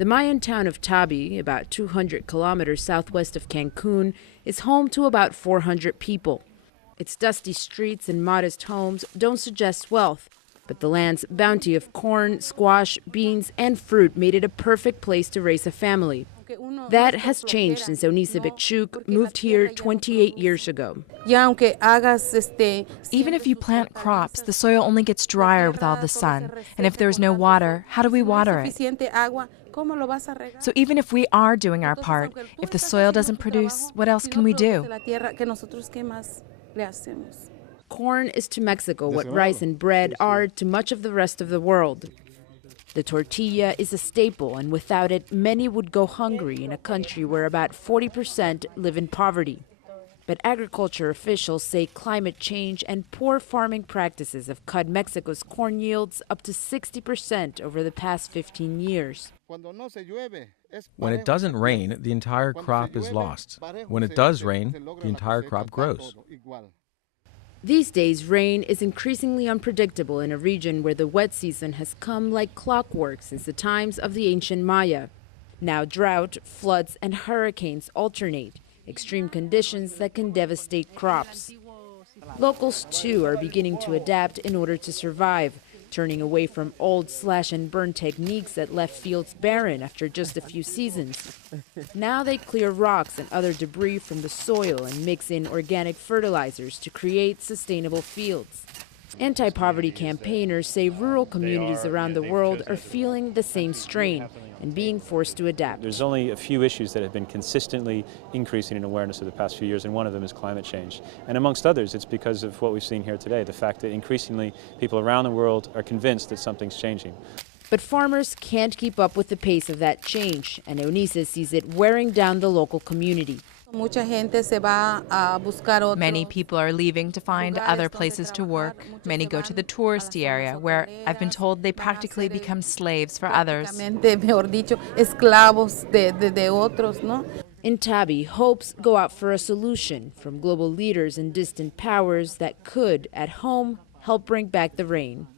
The Mayan town of Tabi, about 200 kilometers southwest of Cancun, is home to about 400 people. Its dusty streets and modest homes don't suggest wealth, but the land's bounty of corn, squash, beans, and fruit made it a perfect place to raise a family. That has changed since Eunice Bechuc moved here 28 years ago. Even if you plant crops, the soil only gets drier with all the sun. And if there's no water, how do we water it? So even if we are doing our part, if the soil doesn't produce, what else can we do? Corn is to Mexico what rice and bread are to much of the rest of the world. The tortilla is a staple, and without it, many would go hungry in a country where about 40% live in poverty. But agriculture officials say climate change and poor farming practices have cut Mexico's corn yields up to 60% over the past 15 years. When it doesn't rain, the entire crop is lost. When it does rain, the entire crop grows. These days, rain is increasingly unpredictable in a region where the wet season has come like clockwork since the times of the ancient Maya. Now drought, floods, and hurricanes alternate, extreme conditions that can devastate crops. Locals, too, are beginning to adapt in order to survive, turning away from old slash-and-burn techniques that left fields barren after just a few seasons. Now they clear rocks and other debris from the soil and mix in organic fertilizers to create sustainable fields. Anti-poverty campaigners say rural communities around the world are feeling the same strain and being forced to adapt. There's only a few issues that have been consistently increasing in awareness over the past few years, and one of them is climate change. And amongst others, it's because of what we've seen here today, the fact that increasingly people around the world are convinced that something's changing. But farmers can't keep up with the pace of that change, and Eunice sees it wearing down the local community. Many people are leaving to find other places to work. Many go to the touristy area, where I've been told they practically become slaves for others. In Tabi, hopes go out for a solution from global leaders and distant powers that could, at home, help bring back the rain.